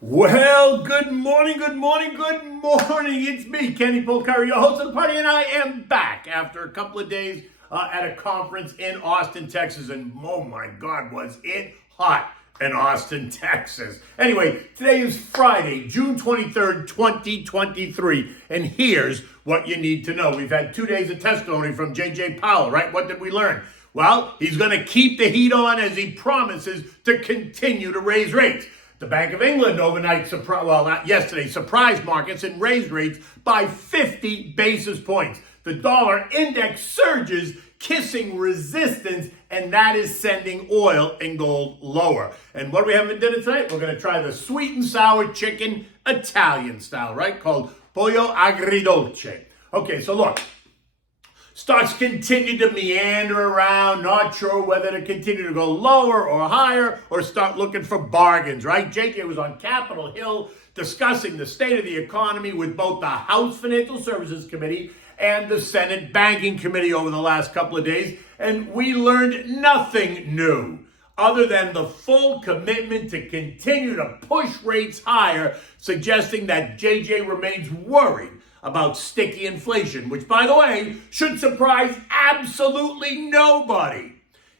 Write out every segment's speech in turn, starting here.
Well, good morning, good morning, good morning. It's me, Kenny Polcari, your host of the party, and I am back after a couple of days at a conference in Austin, Texas. And oh my God, was it hot in Austin, Texas. Anyway, today is Friday, June 23rd, 2023. And here's what you need to know. We've had 2 days of testimony from J.J. Powell, right? What did we learn? Well, he's going to keep the heat on as he promises to continue to raise rates. The Bank of England overnight, surprised markets and raised rates by 50 basis points. The dollar index surges, kissing resistance, and that is sending oil and gold lower. And what do we have for dinner tonight? We're going to try the sweet and sour chicken Italian style, right? Called Pollo Agridolce. Okay, so look. Stocks continue to meander around, not sure whether to continue to go lower or higher or start looking for bargains, right? JJ was on Capitol Hill discussing the state of the economy with both the House Financial Services Committee and the Senate Banking Committee over the last couple of days, and we learned nothing new other than the full commitment to continue to push rates higher, suggesting that JJ remains worried about sticky inflation, which, by the way, should surprise absolutely nobody.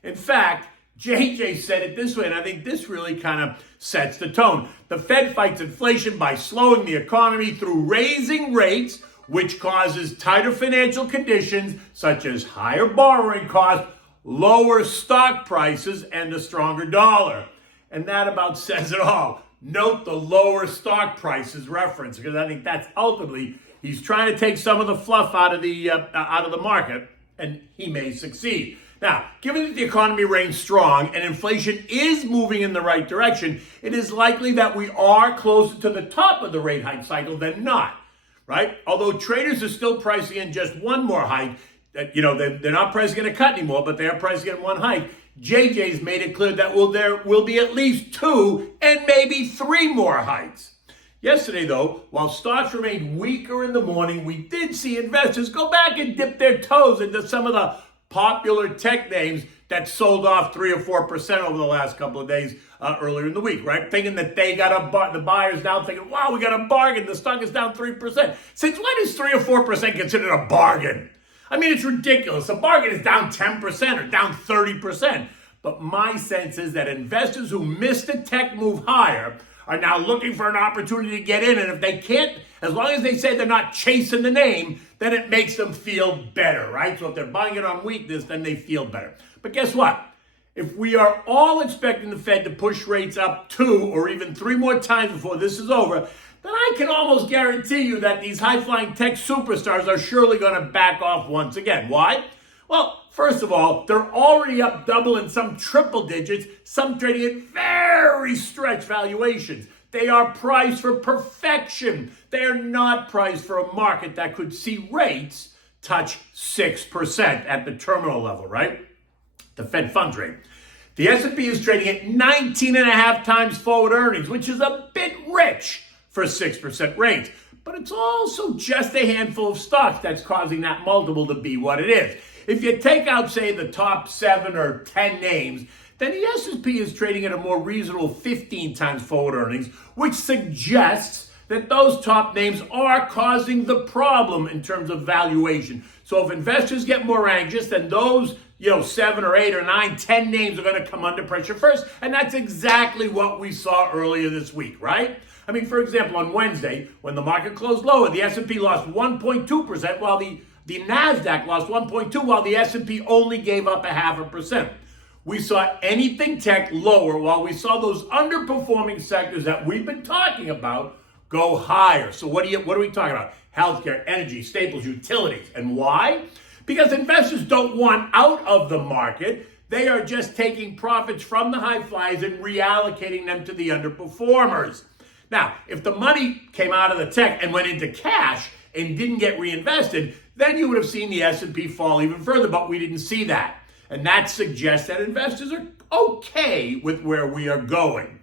In fact, JJ said it this way, and I think this really kind of sets the tone. The Fed fights inflation by slowing the economy through raising rates, which causes tighter financial conditions, such as higher borrowing costs, lower stock prices, and a stronger dollar. And that about says it all. Note the lower stock prices reference, because I think that's ultimately he's trying to take some of the fluff out of the market, and he may succeed. Now, given that the economy remains strong and inflation is moving in the right direction, it is likely that we are closer to the top of the rate hike cycle than not, right? Although traders are still pricing in just one more hike, they're not pricing in a cut anymore, but they are pricing in one hike. JJ's made it clear that there will be at least 2 and maybe 3 more hikes. Yesterday, though, while stocks remained weaker in the morning, we did see investors go back and dip their toes into some of the popular tech names that sold off 3 or 4% over the last couple of days earlier in the week, right? Thinking that they got the buyers now thinking, wow, we got a bargain. The stock is down 3%. Since when is 3 or 4% considered a bargain? I mean, it's ridiculous. A bargain is down 10% or down 30%. But my sense is that investors who missed the tech move higher are now looking for an opportunity to get in. And if they can't, as long as they say they're not chasing the name, then it makes them feel better, right? So if they're buying it on weakness, then they feel better. But guess what? If we are all expecting the Fed to push rates up 2 or even 3 more times before this is over, then I can almost guarantee you that these high-flying tech superstars are surely going to back off once again. Why? Well, first of all, they're already up double and some triple digits, some trading at very stretched valuations. They are priced for perfection. They are not priced for a market that could see rates touch 6% at the terminal level, right? The Fed funds rate. The S&P is trading at 19.5 times forward earnings, which is a bit rich for 6% rates. But it's also just a handful of stocks that's causing that multiple to be what it is. If you take out, say, the top 7 or 10 names, then the S&P is trading at a more reasonable 15 times forward earnings, which suggests that those top names are causing the problem in terms of valuation. So if investors get more anxious, then those 7 or 8 or 9, 10 names are going to come under pressure first. And that's exactly what we saw earlier this week, right? I mean, for example, on Wednesday, when the market closed lower, the S&P lost 1.2%, while the NASDAQ lost 1.2%, while the S&P only gave up 0.5%. We saw anything tech lower, while we saw those underperforming sectors that we've been talking about go higher. So what are we talking about? Healthcare, energy, staples, utilities. And why? Because investors don't want out of the market. They are just taking profits from the high flyers and reallocating them to the underperformers. Now, if the money came out of the tech and went into cash and didn't get reinvested, then you would have seen the S&P fall even further, but we didn't see that. And that suggests that investors are okay with where we are going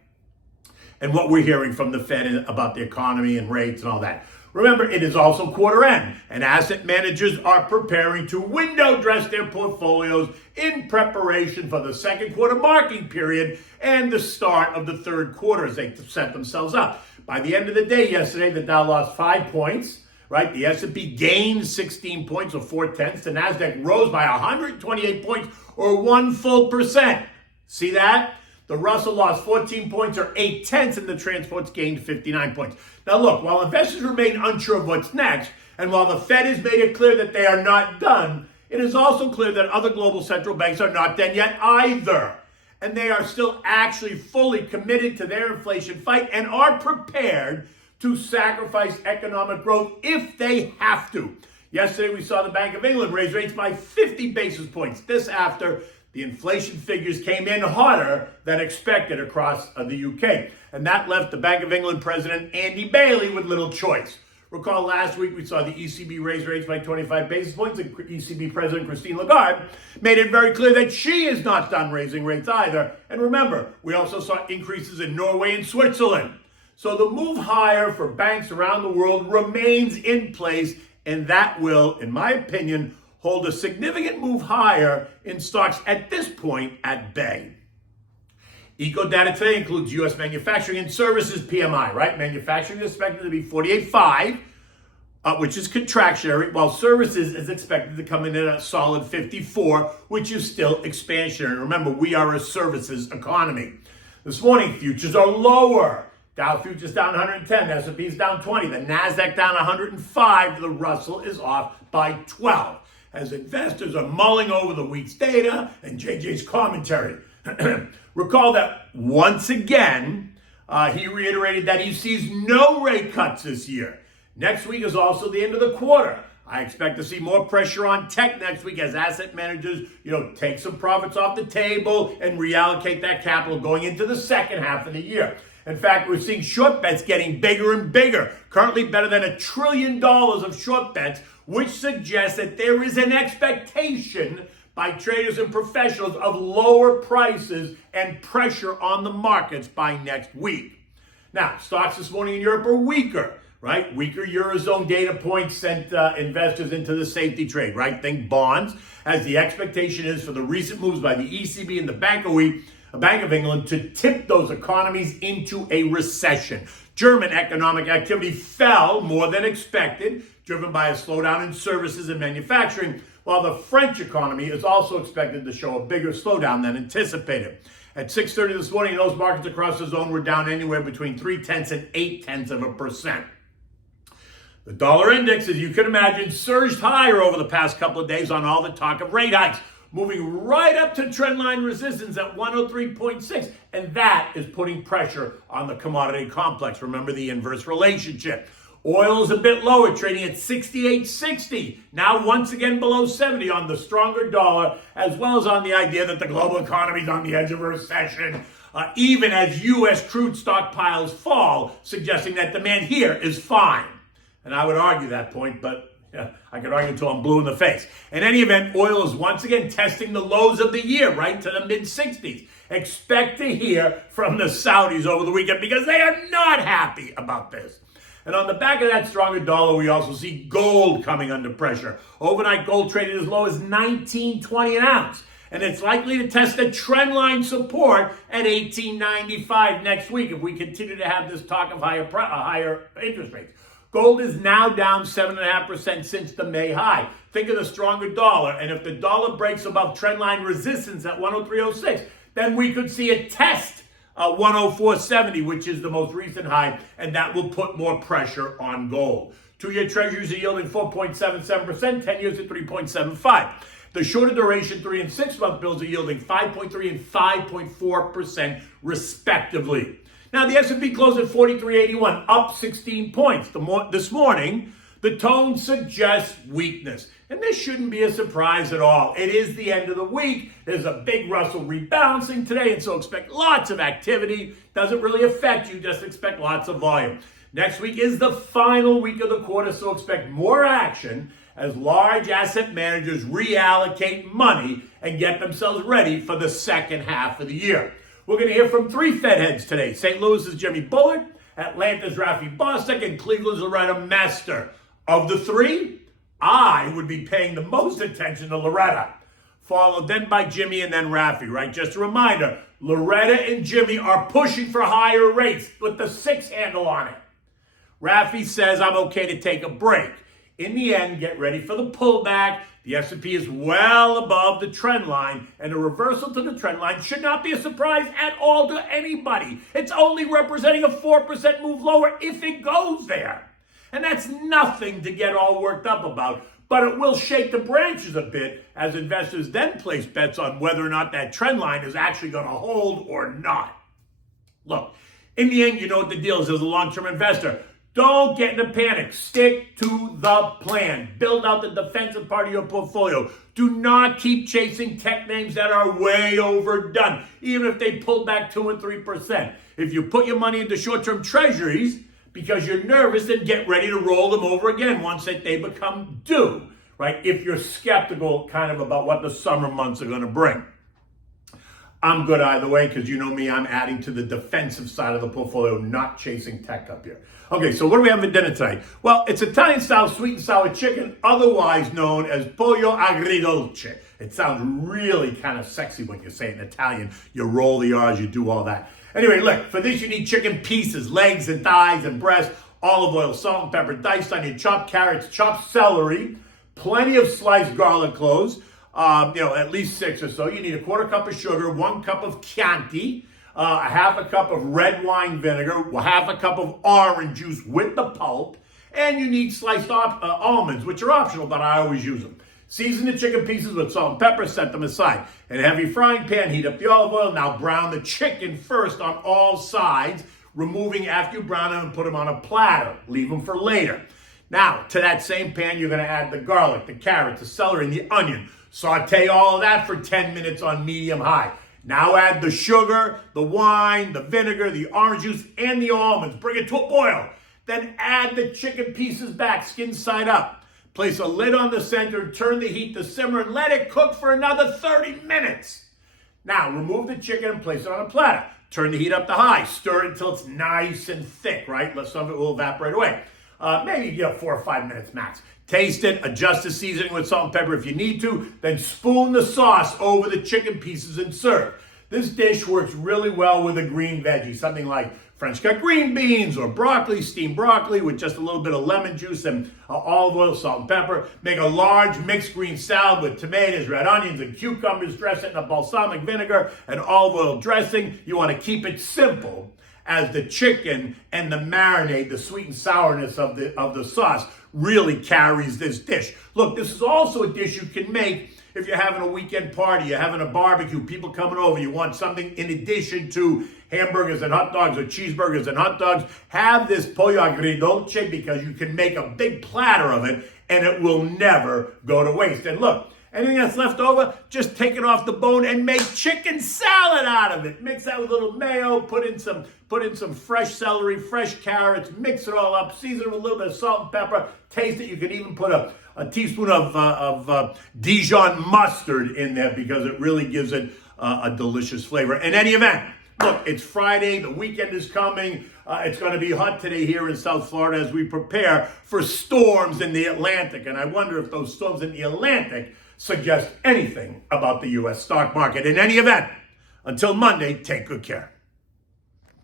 and what we're hearing from the Fed about the economy and rates and all that. Remember, it is also quarter end, and asset managers are preparing to window dress their portfolios in preparation for the second quarter marking period and the start of the third quarter as they set themselves up. By the end of the day yesterday, the Dow lost 5 points, right? The S&P gained 16 points or 4/10. The NASDAQ rose by 128 points or 1 full percent. See that? The Russell lost 14 points or 8/10, and the transports gained 59 points. Now look, while investors remain unsure of what's next, and while the Fed has made it clear that they are not done, it is also clear that other global central banks are not done yet either. And they are still actually fully committed to their inflation fight and are prepared to sacrifice economic growth if they have to. Yesterday, we saw the Bank of England raise rates by 50 basis points. This after the inflation figures came in hotter than expected across the UK. And that left the Bank of England President Andy Bailey with little choice. Recall last week we saw the ECB raise rates by 25 basis points, and ECB President Christine Lagarde made it very clear that she is not done raising rates either. And remember, we also saw increases in Norway and Switzerland. So the move higher for banks around the world remains in place, and that will, in my opinion, hold a significant move higher in stocks at this point at bay. Eco data today includes U.S. manufacturing and services PMI, right? Manufacturing is expected to be 48.5, which is contractionary, while services is expected to come in at a solid 54, which is still expansionary. Remember, we are a services economy. This morning, futures are lower. Dow futures down 110, S&P is down 20, the NASDAQ down 105, the Russell is off by 12. As investors are mulling over the week's data and JJ's commentary. Recall that once again, he reiterated that he sees no rate cuts this year. Next week is also the end of the quarter. I expect to see more pressure on tech next week as asset managers, take some profits off the table and reallocate that capital going into the second half of the year. In fact, we're seeing short bets getting bigger and bigger, currently better than $1 trillion of short bets, which suggests that there is an expectation by traders and professionals of lower prices and pressure on the markets by next week. Now, stocks this morning in Europe are weaker, right? Weaker Eurozone data points sent investors into the safety trade, right? Think bonds, as the expectation is for the recent moves by the ECB and the Bank of England to tip those economies into a recession. German economic activity fell more than expected, driven by a slowdown in services and manufacturing, while the French economy is also expected to show a bigger slowdown than anticipated. At 6:30 this morning, those markets across the zone were down anywhere between 0.3 and 0.8%. The dollar index, as you can imagine, surged higher over the past couple of days on all the talk of rate hikes, moving right up to trendline resistance at 103.6. And that is putting pressure on the commodity complex. Remember the inverse relationship. Oil is a bit lower, trading at 68.60. Now once again below 70 on the stronger dollar, as well as on the idea that the global economy is on the edge of a recession, even as U.S. crude stockpiles fall, suggesting that demand here is fine. And I would argue that point, but I could argue until I'm blue in the face. In any event, oil is once again testing the lows of the year, right to the mid-60s. Expect to hear from the Saudis over the weekend because they are not happy about this. And on the back of that stronger dollar, we also see gold coming under pressure. Overnight gold traded as low as $19.20 an ounce. And it's likely to test a trendline support at $18.95 next week if we continue to have this talk of higher interest rates. Gold is now down 7.5% since the May high. Think of the stronger dollar. And if the dollar breaks above trendline resistance at 103.06, then we could see a test 104.70, which is the most recent high, and that will put more pressure on gold. 2-year treasuries are yielding 4.77%, 10 years at 3.75. The shorter duration 3 and 6 month bills are yielding 5.3 and 5.4% respectively. Now the S&P closed at 43.81, up 16 points. This morning, the tone suggests weakness. And this shouldn't be a surprise at all. It is the end of the week. There's a big Russell rebalancing today, and so expect lots of activity. Doesn't really affect you, just expect lots of volume. Next week is the final week of the quarter, so expect more action as large asset managers reallocate money and get themselves ready for the second half of the year. We're going to hear from 3 Fed heads today. St. Louis's Jimmy Bullard, Atlanta's Rafi Bostic, and Cleveland's Loretta Mester. Of the three, I would be paying the most attention to Loretta, followed then by Jimmy and then Rafi, right? Just a reminder, Loretta and Jimmy are pushing for higher rates with the 6 handle on it. Rafi says, I'm okay to take a break. In the end, get ready for the pullback. The S&P is well above the trend line, and a reversal to the trend line should not be a surprise at all to anybody. It's only representing a 4% move lower if it goes there. And that's nothing to get all worked up about, but it will shake the branches a bit as investors then place bets on whether or not that trend line is actually going to hold or not. Look, in the end, you know what the deal is as a long-term investor. Don't get in a panic. Stick to the plan. Build out the defensive part of your portfolio. Do not keep chasing tech names that are way overdone, even if they pull back 2 and 3%. If you put your money into short-term treasuries because you're nervous, then get ready to roll them over again once they become due, right? If you're skeptical kind of about what the summer months are going to bring. I'm good either way because you know me, I'm adding to the defensive side of the portfolio, not chasing tech up here. Okay, so what do we have for dinner tonight? Well, it's Italian-style sweet and sour chicken, otherwise known as Pollo Agridolce. It sounds really kind of sexy when you say it in Italian. You roll the R's, you do all that. Anyway, look, for this you need chicken pieces, legs and thighs and breasts, olive oil, salt and pepper, diced onion, chopped carrots, chopped celery, plenty of sliced garlic cloves, at least 6 or so. You need a 1/4 cup of sugar, 1 cup of Chianti, a 1/2 cup of red wine vinegar, 1/2 cup of orange juice with the pulp, and you need sliced almonds, which are optional, but I always use them. Season the chicken pieces with salt and pepper, set them aside. In a heavy frying pan, heat up the olive oil. Now brown the chicken first on all sides, removing after you brown them and put them on a platter. Leave them for later. Now, to that same pan, you're going to add the garlic, the carrot, the celery, and the onion. Saute all of that for 10 minutes on medium-high. Now add the sugar, the wine, the vinegar, the orange juice, and the almonds. Bring it to a boil. Then add the chicken pieces back, skin side up. Place a lid on the center and turn the heat to simmer and let it cook for another 30 minutes. Now, remove the chicken and place it on a platter. Turn the heat up to high. Stir it until it's nice and thick, right? Some of it will evaporate away. Maybe 4 or 5 minutes max. Taste it, adjust the seasoning with salt and pepper if you need to, then spoon the sauce over the chicken pieces and serve. This dish works really well with a green veggie, something like French cut green beans or broccoli, steamed broccoli with just a little bit of lemon juice and olive oil, salt and pepper. Make a large mixed green salad with tomatoes, red onions, and cucumbers. Dress it in a balsamic vinegar and olive oil dressing. You want to keep it simple, as the chicken and the marinade, the sweet and sourness of the sauce really carries this dish. Look, this is also a dish you can make if you're having a weekend party, you're having a barbecue, people coming over, you want something in addition to hamburgers and hot dogs or cheeseburgers and hot dogs. Have this Pollo Agridolce because you can make a big platter of it and it will never go to waste. And look, anything that's left over, just take it off the bone and make chicken salad out of it. Mix that with a little mayo, put in some fresh celery, fresh carrots, mix it all up, season it with a little bit of salt and pepper, taste it. You can even put a teaspoon of Dijon mustard in there because it really gives it a delicious flavor. In any event, look, it's Friday, the weekend is coming. It's going to be hot today here in South Florida as we prepare for storms in the Atlantic. And I wonder if those storms in the Atlantic suggest anything about the U.S. stock market. In any event, until Monday, take good care.